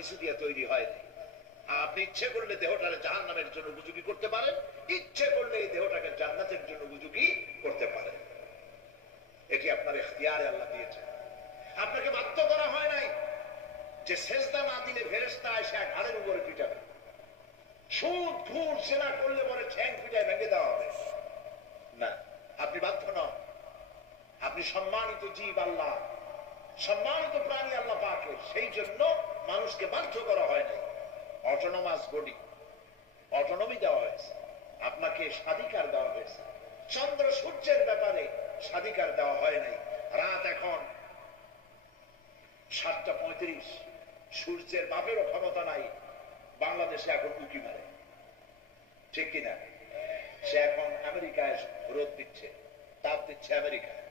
কিছু দিয়ে তৈরি হয় নাই। আপনি ইচ্ছে করলে দেহটাকে জাহান্নামের জন্য উপযোগী করতে পারেন, ইচ্ছে করলে এই দেহটাকে জান্নাতের জন্য উপযোগী করতে পারেন। এটি আপনার ইখতিয়ারে আল্লাহ দিয়েছেন। আপনাকে বাধ্য করা হয় নাই যে সেজদা না দিলে ফেরেশতা এসে ঘাড়ের উপরে পিটাবে, সুদ ঘুষ জেনা করলে পরে ঠ্যাং পিটায় ভেঙে দেওয়া হবে না। আপনি বাধ্য নন। আপনি সম্মানিত জীব আল্লাহ, সম্মানিত প্রাণী আল্লাহ পাকের, সেই জন্য মানুষকে বাধ্য করা হয় নাই। অটোনমাস বডি, অটোনমি দেওয়া হয়েছে, আপনাকে স্বাধিকার দেওয়া হয়েছে। চন্দ্র সূর্যের ব্যাপারে স্বাধিকার দেওয়া হয় নাই। রাত এখন 7:35, সূর্যের বাপেরও ক্ষমতা নাই বাংলাদেশে এখন উঁকি মারে, ঠিক কিনা? সে এখন আমেরিকায় রোদ দিচ্ছে, তাপ দিচ্ছে আমেরিকায়।